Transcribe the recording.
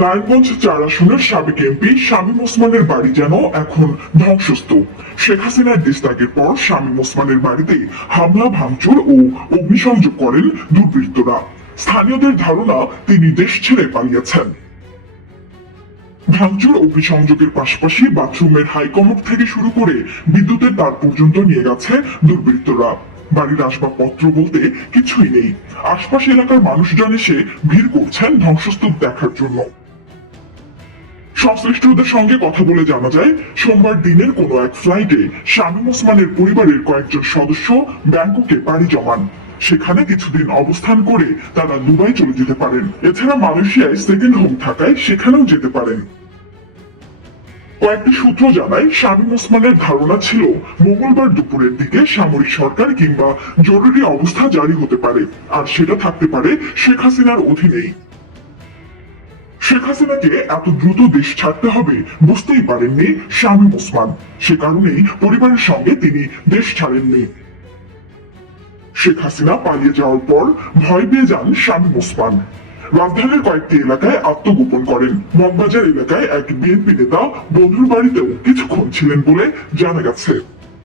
নারায়ণগঞ্জ 4 আসনের সাবেক এমপি শামীম ওসমানের বাড়ি যেন এখন ধ্বংসস্তূপ। শেখ হাসিনার দেশত্যাগের পর শামীম ওসমানের বাড়িতে হামলা, ভাঙচুর ও অগ্নিসংযোগ করেন দুর্বৃত্তরা। স্থানীয়দের ধারণা তিনি দেশ ছেড়ে পালিয়েছেন। ভাঙচুর, অগ্নিসংযোগের পাশাপাশি বাথরুমের হাইকমোড থেকে শুরু করে বিদ্যুতের তার পর্যন্ত নিয়ে গেছে দুর্বৃত্তরা। বাড়ির আসবাবপত্র বলতে কিছুই নেই। আশপাশ এলাকার মানুষজন এসে ভিড় করছেন ধ্বংসস্তূপ দেখার জন্য। সংশ্লিষ্টদের সঙ্গে কথা বলে জানা যায়, সোমবার দিনের কোনো এক ফ্লাইটে শামীম ওসমানের পরিবারের কয়েকজন সদস্য ব্যাংককে পাড়ি জমান। সেখানে কিছুদিন অবস্থান করে তারা দুবাই চলে যেতে পারেন। এছাড়া মালয়েশিয়ায় সেকেন্ড হোম থাকায় সেখানেও যেতে পারেন। কয়েকটি সূত্র জানায়, শামীম ওসমানের ধারণা ছিল মঙ্গলবার দুপুরের দিকে সামরিক সরকার কিংবা জরুরি অবস্থা জারি হতে পারে, আর সেটা থাকতে পারে শেখ হাসিনার অধীনেই। শেখ হাসিনাকে এত দ্রুত দেশ ছাড়তে হবে বুঝতেই পারেননি শামীম ওসমান। সে কারণেই পরিবারের সঙ্গে তিনি দেশ ছাড়েননি। শেখ হাসিনা পালিয়ে যাওয়ার পর ভয় পেয়ে যান শামীম ওসমান। রাজধানীর কয়েকটি এলাকায় আত্মগোপন করেন। মগবাজার এলাকায় এক বিএনপি নেতা বন্ধুর বাড়িতেও কিছুক্ষণ ছিলেন বলে জানা গেছে।